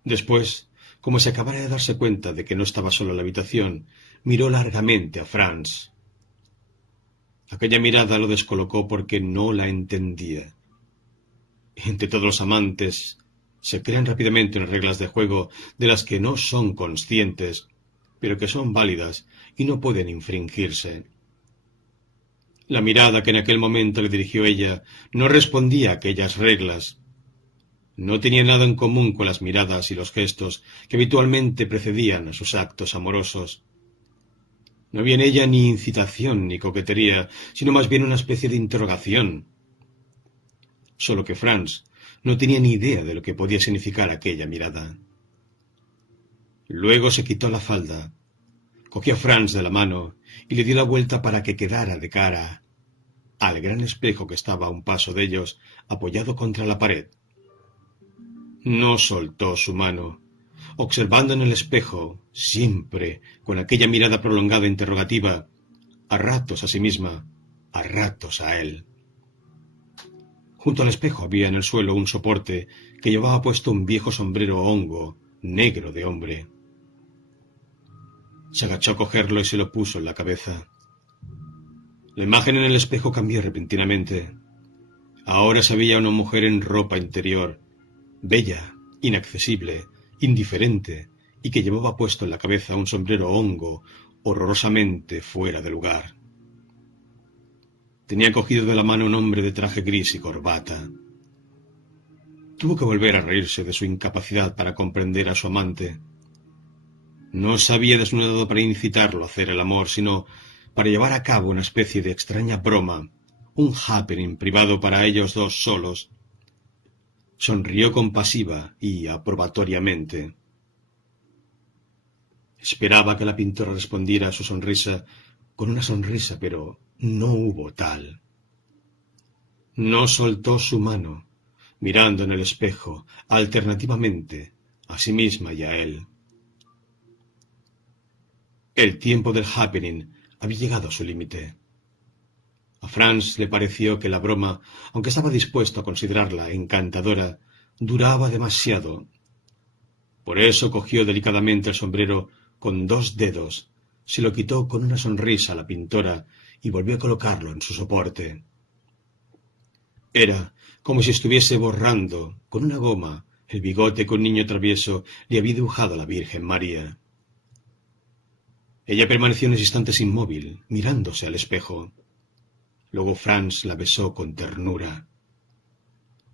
Después, como si acabara de darse cuenta de que no estaba solo en la habitación, miró largamente a Franz. Aquella mirada lo descolocó porque no la entendía. Entre todos los amantes se crean rápidamente unas reglas de juego de las que no son conscientes, pero que son válidas y no pueden infringirse. La mirada que en aquel momento le dirigió ella no respondía a aquellas reglas. No tenía nada en común con las miradas y los gestos que habitualmente precedían a sus actos amorosos. No había en ella ni incitación ni coquetería, sino más bien una especie de interrogación. Solo que Franz no tenía ni idea de lo que podía significar aquella mirada. Luego se quitó la falda, cogió a Franz de la mano y le dio la vuelta para que quedara de cara al gran espejo que estaba a un paso de ellos, apoyado contra la pared. No soltó su mano, observando en el espejo, siempre con aquella mirada prolongada e interrogativa, a ratos a sí misma, a ratos a él. Junto al espejo había en el suelo un soporte que llevaba puesto un viejo sombrero hongo, negro de hombre. Se agachó a cogerlo y se lo puso en la cabeza. La imagen en el espejo cambió repentinamente. Ahora se veía una mujer en ropa interior, bella, inaccesible, indiferente, y que llevaba puesto en la cabeza un sombrero hongo, horrorosamente fuera de lugar. Tenía cogido de la mano un hombre de traje gris y corbata. tuvo que volver a reírse de su incapacidad para comprender a su amante. No se había desnudado para incitarlo a hacer el amor, sino para llevar a cabo una especie de extraña broma, un happening privado para ellos dos solos. Sonrió compasiva y aprobatoriamente. Esperaba que la pintora respondiera a su sonrisa con una sonrisa, pero no hubo tal. No soltó su mano, mirando en el espejo, alternativamente, a sí misma y a él. El tiempo del happening había llegado a su límite. A Franz le pareció que la broma, aunque estaba dispuesto a considerarla encantadora, duraba demasiado. Por eso cogió delicadamente el sombrero con 2 dedos, se lo quitó con una sonrisa a la pintora y volvió a colocarlo en su soporte. Era como si estuviese borrando con una goma el bigote que un niño travieso le había dibujado a la Virgen María. Ella permaneció unos instantes inmóvil, mirándose al espejo. Luego Franz la besó con ternura.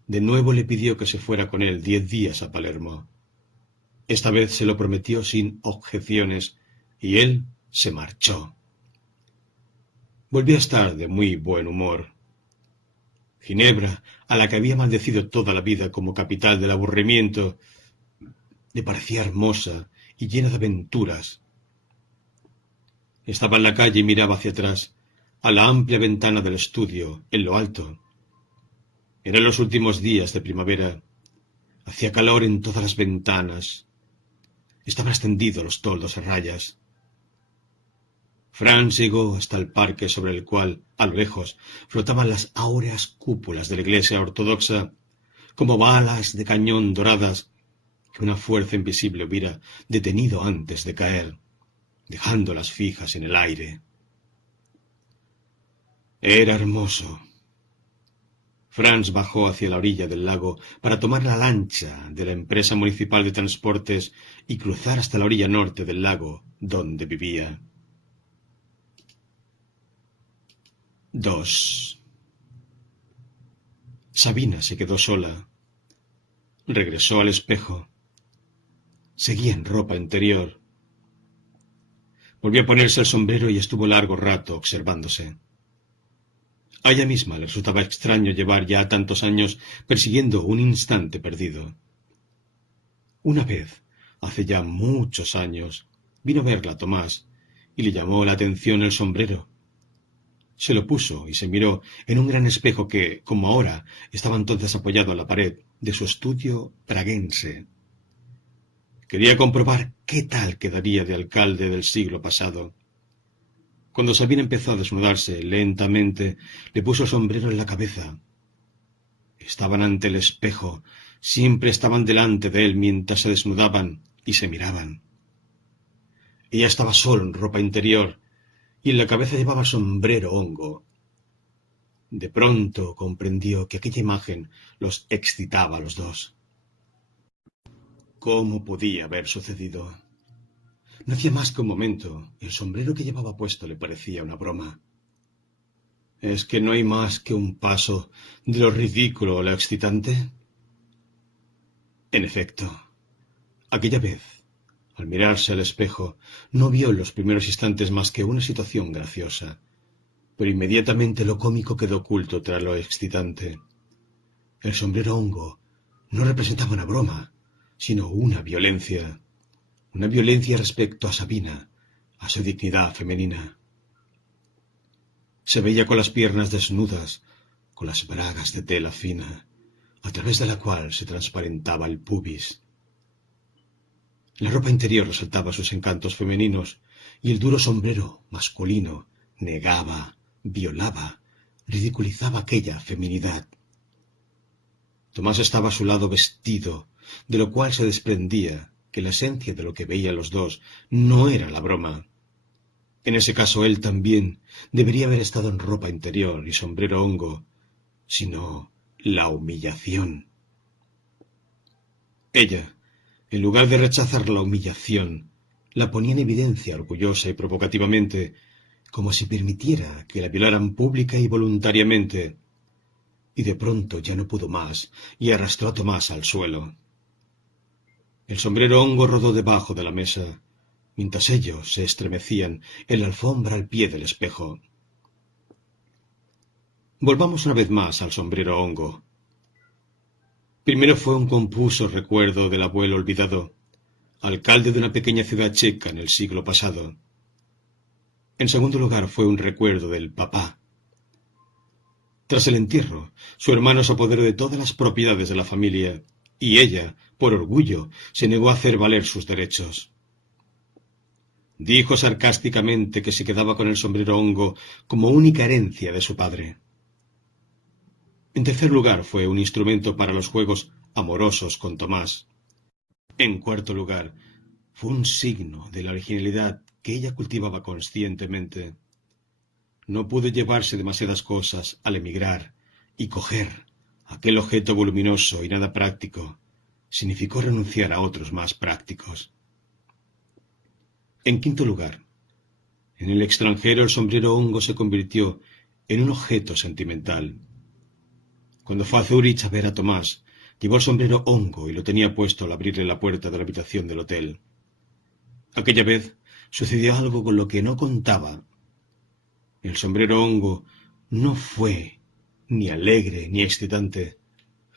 De nuevo le pidió que se fuera con él 10 días a Palermo. Esta vez se lo prometió sin objeciones, y él se marchó. Volvió a estar de muy buen humor. Ginebra, a la que había maldecido toda la vida como capital del aburrimiento, le parecía hermosa y llena de aventuras. Estaba en la calle y miraba hacia atrás, a la amplia ventana del estudio, en lo alto. Eran los últimos días de primavera. Hacía calor en todas las ventanas. Estaban extendidos los toldos a rayas. Franz llegó hasta el parque sobre el cual, a lo lejos, flotaban las áureas cúpulas de la iglesia ortodoxa, como balas de cañón doradas que una fuerza invisible hubiera detenido antes de caer, dejándolas fijas en el aire. Era hermoso. Franz bajó hacia la orilla del lago para tomar la lancha de la empresa municipal de transportes y cruzar hasta la orilla norte del lago, donde vivía. 2. Sabina se quedó sola. Regresó al espejo. Seguía en ropa interior. Volvió a ponerse el sombrero y estuvo largo rato observándose. A ella misma le resultaba extraño llevar ya tantos años persiguiendo un instante perdido. Una vez, hace ya muchos años, vino a verla Tomás y le llamó la atención el sombrero. Se lo puso y se miró en un gran espejo que, como ahora, estaba entonces apoyado a la pared de su estudio praguense. Quería comprobar qué tal quedaría de alcalde del siglo pasado. Cuando Sabina empezó a desnudarse lentamente, le puso el sombrero en la cabeza. Estaban ante el espejo, siempre estaban delante de él mientras se desnudaban y se miraban. Ella estaba sola en ropa interior y en la cabeza llevaba sombrero hongo. De pronto comprendió que aquella imagen los excitaba a los dos. ¿Cómo podía haber sucedido? No hacía más que un momento. El sombrero que llevaba puesto le parecía una broma. ¿Es que no hay más que un paso de lo ridículo a lo excitante? En efecto, aquella vez, al mirarse al espejo, no vio en los primeros instantes más que una situación graciosa, pero inmediatamente lo cómico quedó oculto tras lo excitante. El sombrero hongo no representaba una broma, sino una violencia respecto a Sabina, a su dignidad femenina. Se veía con las piernas desnudas, con las bragas de tela fina, a través de la cual se transparentaba el pubis. La ropa interior resaltaba sus encantos femeninos, y el duro sombrero masculino negaba, violaba, ridiculizaba aquella feminidad. Tomás estaba a su lado vestido, de lo cual se desprendía que la esencia de lo que veían los dos no era la broma. En ese caso él también debería haber estado en ropa interior y sombrero hongo, sino la humillación. Ella, en lugar de rechazar la humillación, la ponía en evidencia orgullosa y provocativamente, como si permitiera que la violaran pública y voluntariamente. y de pronto ya no pudo más y arrastró a Tomás al suelo. El sombrero hongo rodó debajo de la mesa, mientras ellos se estremecían en la alfombra al pie del espejo. Volvamos una vez más al sombrero hongo. Primero fue un confuso recuerdo del abuelo olvidado, alcalde de una pequeña ciudad checa en el siglo pasado. En segundo lugar fue un recuerdo del papá. Tras el entierro, su hermano se apoderó de todas las propiedades de la familia, y ella, por orgullo, se negó a hacer valer sus derechos. Dijo sarcásticamente que se quedaba con el sombrero hongo como única herencia de su padre. En tercer lugar, fue un instrumento para los juegos amorosos con Tomás. En cuarto lugar, fue un signo de la originalidad que ella cultivaba conscientemente. No pudo llevarse demasiadas cosas al emigrar, y coger aquel objeto voluminoso y nada práctico significó renunciar a otros más prácticos. En quinto lugar, en el extranjero el sombrero hongo se convirtió en un objeto sentimental. Cuando fue a Zúrich a ver a Tomás, llevó el sombrero hongo y lo tenía puesto al abrirle la puerta de la habitación del hotel. Aquella vez sucedió algo con lo que no contaba. El sombrero hongo no fue ni alegre ni excitante.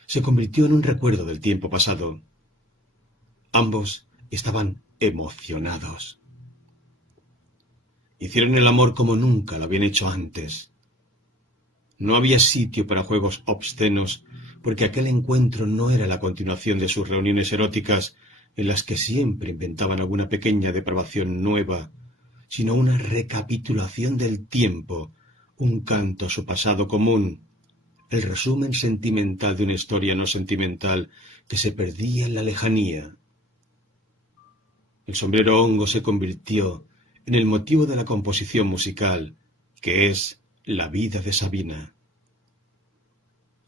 Se convirtió en un recuerdo del tiempo pasado. Ambos estaban emocionados. Hicieron el amor como nunca lo habían hecho antes. No había sitio para juegos obscenos, porque aquel encuentro no era la continuación de sus reuniones eróticas, en las que siempre inventaban alguna pequeña depravación nueva, sino una recapitulación del tiempo, un canto a su pasado común, el resumen sentimental de una historia no sentimental que se perdía en la lejanía. El sombrero hongo se convirtió en el motivo de la composición musical, que es la vida de Sabina.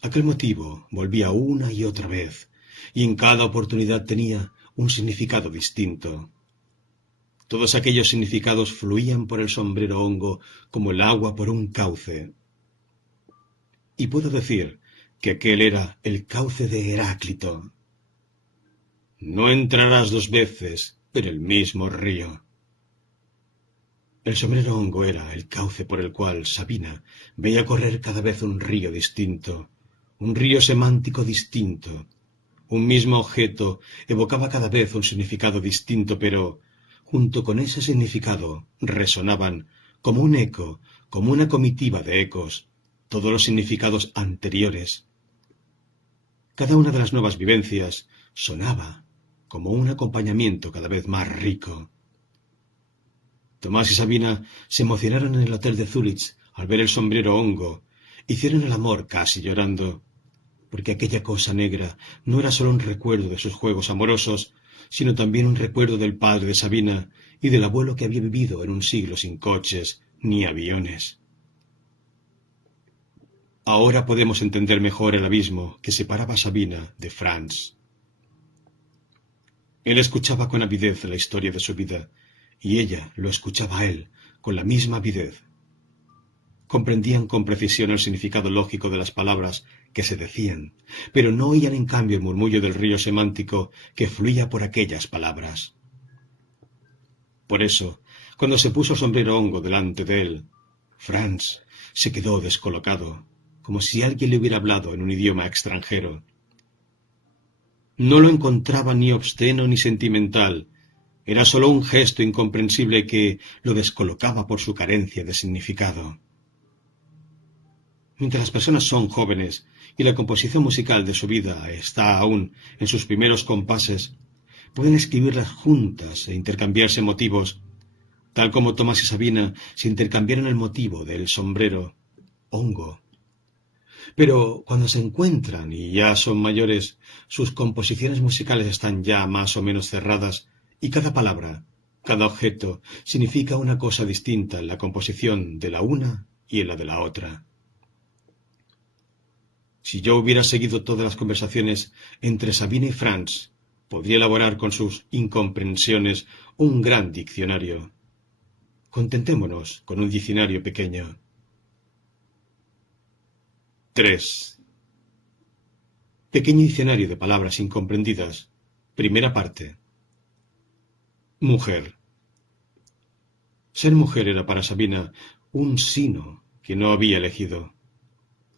Aquel motivo volvía una y otra vez, y en cada oportunidad tenía un significado distinto. Todos aquellos significados fluían por el sombrero hongo como el agua por un cauce. Y puedo decir que aquel era el cauce de Heráclito. No entrarás dos veces en el mismo río. El sombrero hongo era el cauce por el cual Sabina veía correr cada vez un río distinto, un río semántico distinto. Un mismo objeto evocaba cada vez un significado distinto, pero junto con ese significado resonaban, como un eco, como una comitiva de ecos, todos los significados anteriores. Cada una de las nuevas vivencias sonaba como un acompañamiento cada vez más rico. Tomás y Sabina se emocionaron en el hotel de Zúrich al ver el sombrero hongo. Hicieron el amor casi llorando, porque aquella cosa negra no era solo un recuerdo de sus juegos amorosos, sino también un recuerdo del padre de Sabina y del abuelo que había vivido en un siglo sin coches ni aviones. Ahora podemos entender mejor el abismo que separaba a Sabina de Franz. Él escuchaba con avidez la historia de su vida, y ella lo escuchaba a él con la misma avidez. Comprendían con precisión el significado lógico de las palabras que se decían, pero no oían en cambio el murmullo del río semántico que fluía por aquellas palabras. Por eso, cuando se puso el sombrero hongo delante de él, Franz se quedó descolocado, como si alguien le hubiera hablado en un idioma extranjero. No lo encontraba ni obsceno ni sentimental, era sólo un gesto incomprensible que lo descolocaba por su carencia de significado. Mientras las personas son jóvenes y la composición musical de su vida está aún en sus primeros compases, pueden escribirlas juntas e intercambiarse motivos, tal como Tomás y Sabina se intercambiaron el motivo del sombrero hongo. Pero cuando se encuentran y ya son mayores, sus composiciones musicales están ya más o menos cerradas y cada palabra, cada objeto, significa una cosa distinta en la composición de la una y en la de la otra. Si yo hubiera seguido todas las conversaciones entre Sabina y Franz, podría elaborar con sus incomprensiones un gran diccionario. Contentémonos con un diccionario pequeño. 3. Pequeño diccionario de palabras incomprendidas. Primera parte. Mujer. Ser mujer era para Sabina un sino que no había elegido.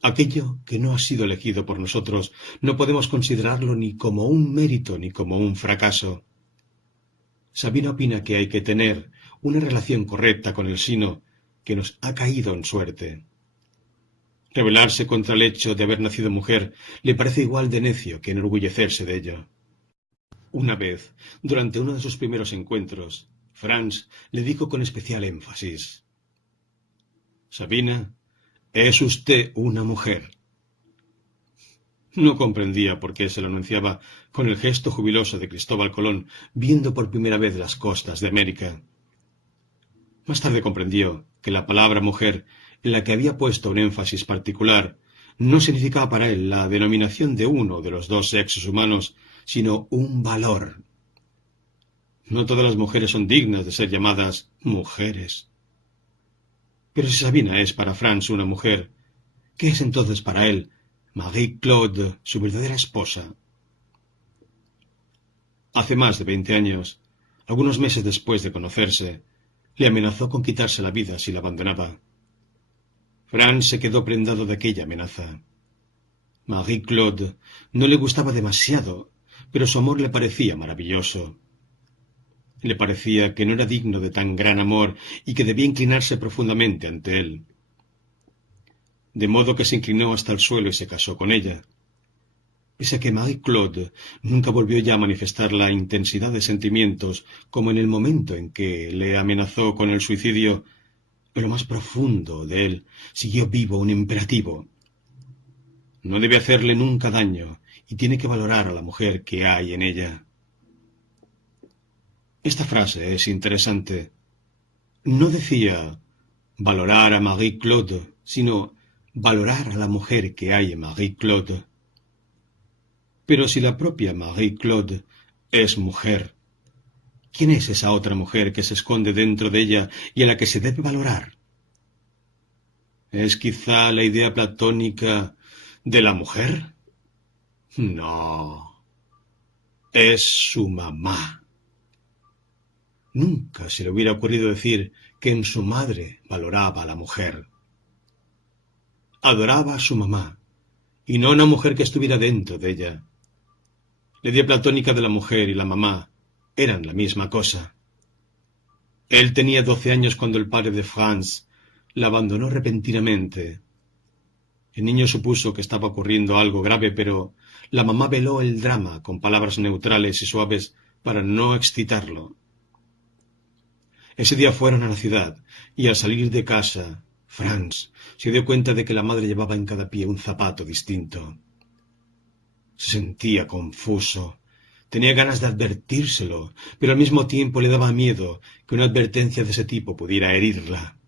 Aquello que no ha sido elegido por nosotros no podemos considerarlo ni como un mérito ni como un fracaso. Sabina opina que hay que tener una relación correcta con el sino que nos ha caído en suerte. Rebelarse contra el hecho de haber nacido mujer le parece igual de necio que enorgullecerse de ello. Una vez, durante uno de sus primeros encuentros, Franz le dijo con especial énfasis: «Sabina, es usted una mujer». No comprendía por qué se lo anunciaba con el gesto jubiloso de Cristóbal Colón viendo por primera vez las costas de América. Más tarde comprendió que la palabra mujer, en la que había puesto un énfasis particular, no significaba para él la denominación de uno de los dos sexos humanos, sino un valor. No todas las mujeres son dignas de ser llamadas mujeres. Pero si Sabina es para Franz una mujer, ¿qué es entonces para él Marie-Claude, su verdadera esposa? Hace más de 20 años, algunos meses después de conocerse, le amenazó con quitarse la vida si la abandonaba. Franz se quedó prendado de aquella amenaza. Marie-Claude no le gustaba demasiado, pero su amor le parecía maravilloso. Le parecía que no era digno de tan gran amor y que debía inclinarse profundamente ante él. De modo que se inclinó hasta el suelo y se casó con ella. Pese a que Marie-Claude nunca volvió ya a manifestar la intensidad de sentimientos como en el momento en que le amenazó con el suicidio, en lo más profundo de él siguió vivo un imperativo. No debe hacerle nunca daño y tiene que valorar a la mujer que hay en ella. Esta frase es interesante. No decía valorar a Marie-Claude, sino valorar a la mujer que hay en Marie-Claude. Pero si la propia Marie-Claude es mujer, ¿quién es esa otra mujer que se esconde dentro de ella y a la que se debe valorar? ¿Es quizá la idea platónica de la mujer? No. Es su mamá. Nunca se le hubiera ocurrido decir que en su madre valoraba a la mujer. Adoraba a su mamá, y no a una mujer que estuviera dentro de ella. La idea platónica de la mujer y la mamá eran la misma cosa. Él tenía 12 años cuando el padre de Franz la abandonó repentinamente. El niño supuso que estaba ocurriendo algo grave, pero la mamá veló el drama con palabras neutrales y suaves para no excitarlo. Ese día fueron a la ciudad, y al salir de casa, Franz se dio cuenta de que la madre llevaba en cada pie un zapato distinto. Se sentía confuso. Tenía ganas de advertírselo, pero al mismo tiempo le daba miedo que una advertencia de ese tipo pudiera herirla.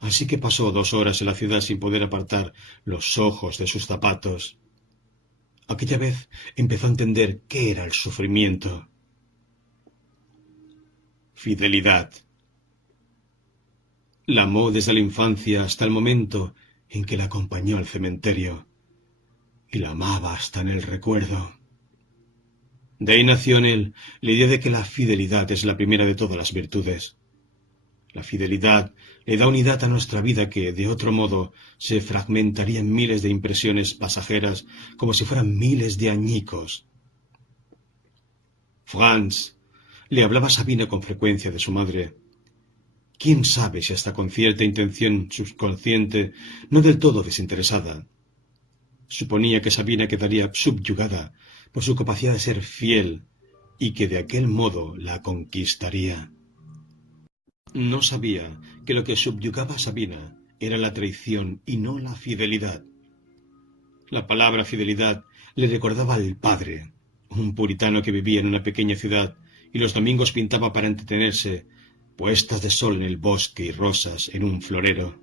Así que pasó 2 horas en la ciudad sin poder apartar los ojos de sus zapatos. Aquella vez empezó a entender qué era el sufrimiento. Fidelidad. La amó desde la infancia hasta el momento en que la acompañó al cementerio, y la amaba hasta en el recuerdo. De ahí nació en él la idea de que la fidelidad es la primera de todas las virtudes. La fidelidad le da unidad a nuestra vida que, de otro modo, se fragmentaría en miles de impresiones pasajeras como si fueran miles de añicos. Franz le hablaba a Sabina con frecuencia de su madre. Quién sabe si hasta con cierta intención subconsciente, no del todo desinteresada. Suponía que Sabina quedaría subyugada por su capacidad de ser fiel y que de aquel modo la conquistaría. No sabía que lo que subyugaba a Sabina era la traición y no la fidelidad. La palabra fidelidad le recordaba al padre, un puritano que vivía en una pequeña ciudad y los domingos pintaba para entretenerse puestas de sol en el bosque y rosas en un florero.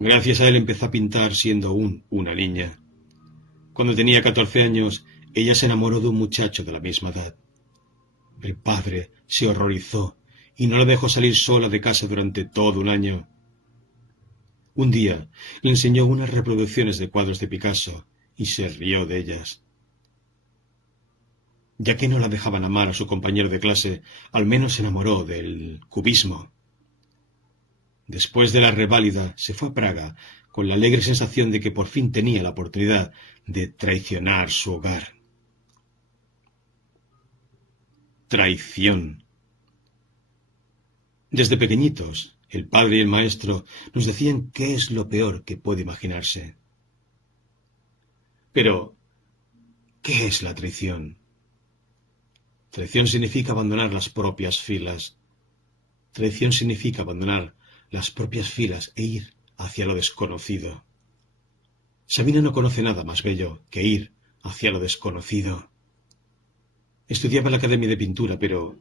Gracias a él empezó a pintar siendo aún una niña. Cuando tenía 14 años, ella se enamoró de un muchacho de la misma edad. El padre se horrorizó y no la dejó salir sola de casa durante todo un año. Un día le enseñó unas reproducciones de cuadros de Picasso y se rió de ellas. Ya que no la dejaban amar a su compañero de clase, al menos se enamoró del cubismo. Después de la reválida, se fue a Praga con la alegre sensación de que por fin tenía la oportunidad de traicionar su hogar. Traición. Desde pequeñitos, el padre y el maestro nos decían qué es lo peor que puede imaginarse. Pero, ¿qué es la traición? Traición significa abandonar las propias filas. Traición significa abandonar las propias filas e ir hacia lo desconocido. Sabina no conoce nada más bello que ir hacia lo desconocido. Estudiaba en la Academia de Pintura, pero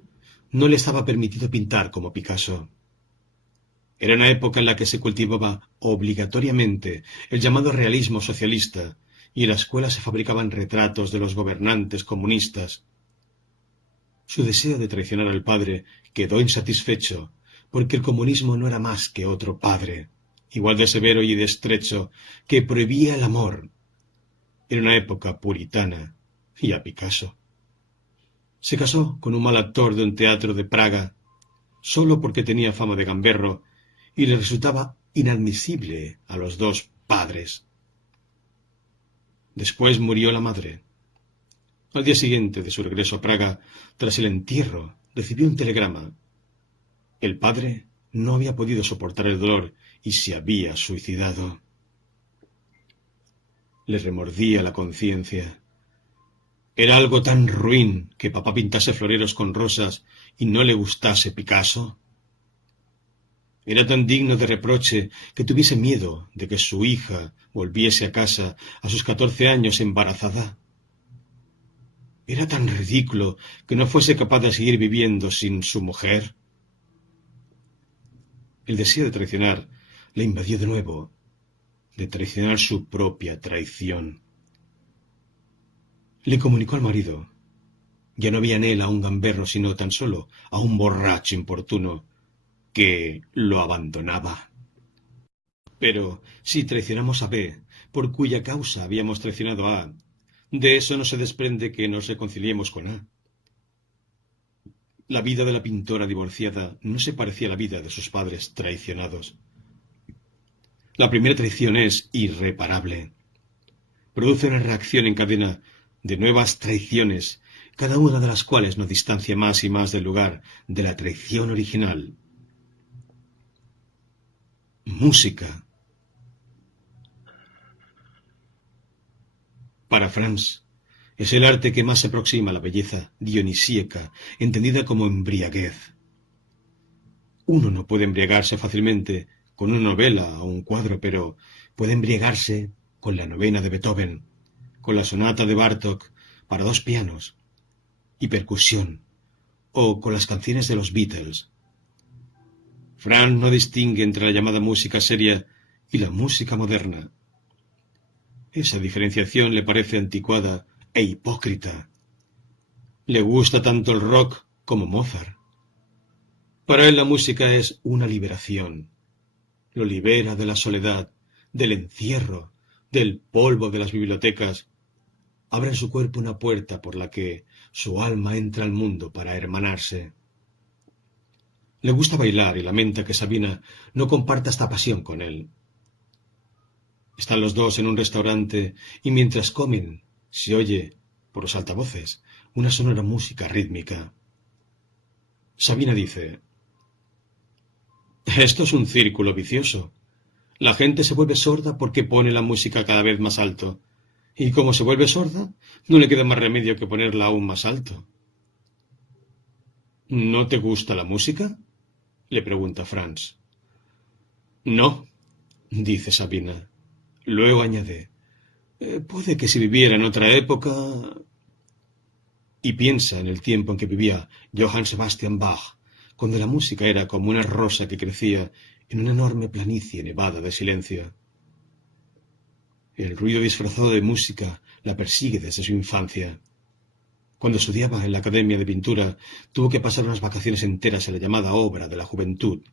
no le estaba permitido pintar como Picasso. Era una época en la que se cultivaba obligatoriamente el llamado realismo socialista, y en la escuela se fabricaban retratos de los gobernantes comunistas. Su deseo de traicionar al padre quedó insatisfecho, porque el comunismo no era más que otro padre, igual de severo y de estrecho, que prohibía el amor. Era una época puritana, y a Picasso. Se casó con un mal actor de un teatro de Praga, solo porque tenía fama de gamberro, y le resultaba inadmisible a los dos padres. Después murió la madre. Al día siguiente de su regreso a Praga, tras el entierro, recibió un telegrama. El padre no había podido soportar el dolor y se había suicidado. Le remordía la conciencia. ¿Era algo tan ruin que papá pintase floreros con rosas y no le gustase Picasso? ¿Era tan digno de reproche que tuviese miedo de que su hija volviese a casa a sus 14 años embarazada? ¿Era tan ridículo que no fuese capaz de seguir viviendo sin su mujer? El deseo de traicionar le invadió de nuevo, de traicionar su propia traición. Le comunicó al marido. Ya no había en él a un gamberro, sino tan solo a un borracho importuno que lo abandonaba. Pero si traicionamos a B, por cuya causa habíamos traicionado a A, de eso no se desprende que nos reconciliemos con A. La vida de la pintora divorciada no se parecía a la vida de sus padres traicionados. La primera traición es irreparable. Produce una reacción en cadena de nuevas traiciones, cada una de las cuales nos distancia más y más del lugar de la traición original. Música. Para Franz, es el arte que más se aproxima a la belleza dionisíaca, entendida como embriaguez. Uno no puede embriagarse fácilmente con una novela o un cuadro, pero puede embriagarse con la novena de Beethoven, con la sonata de Bartók para 2 pianos y percusión, o con las canciones de los Beatles. Franz no distingue entre la llamada música seria y la música moderna. Esa diferenciación le parece anticuada e hipócrita. Le gusta tanto el rock como Mozart. Para él la música es una liberación. Lo libera de la soledad, del encierro, del polvo de las bibliotecas. Abre en su cuerpo una puerta por la que su alma entra al mundo para hermanarse. Le gusta bailar y lamenta que Sabina no comparta esta pasión con él. Están los dos en un restaurante y mientras comen se oye, por los altavoces, una sonora música rítmica. Sabina dice: «Esto es un círculo vicioso. La gente se vuelve sorda porque pone la música cada vez más alto. Y como se vuelve sorda, no le queda más remedio que ponerla aún más alto». «¿No te gusta la música?», le pregunta Franz. «No», dice Sabina. Luego añade: «Puede que si viviera en otra época...» Y piensa en el tiempo en que vivía Johann Sebastian Bach, cuando la música era como una rosa que crecía en una enorme planicie nevada de silencio. El ruido disfrazado de música la persigue desde su infancia. Cuando estudiaba en la Academia de Pintura, tuvo que pasar unas vacaciones enteras en la llamada obra de la juventud.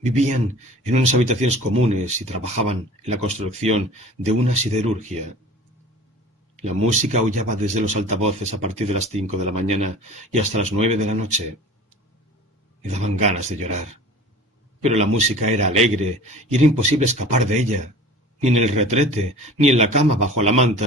Vivían en unas habitaciones comunes y trabajaban en la construcción de una siderurgia. La música aullaba desde los altavoces a partir de las 5 de la mañana y hasta las 9 de la noche. Me daban ganas de llorar. Pero la música era alegre y era imposible escapar de ella, ni en el retrete, ni en la cama bajo la manta,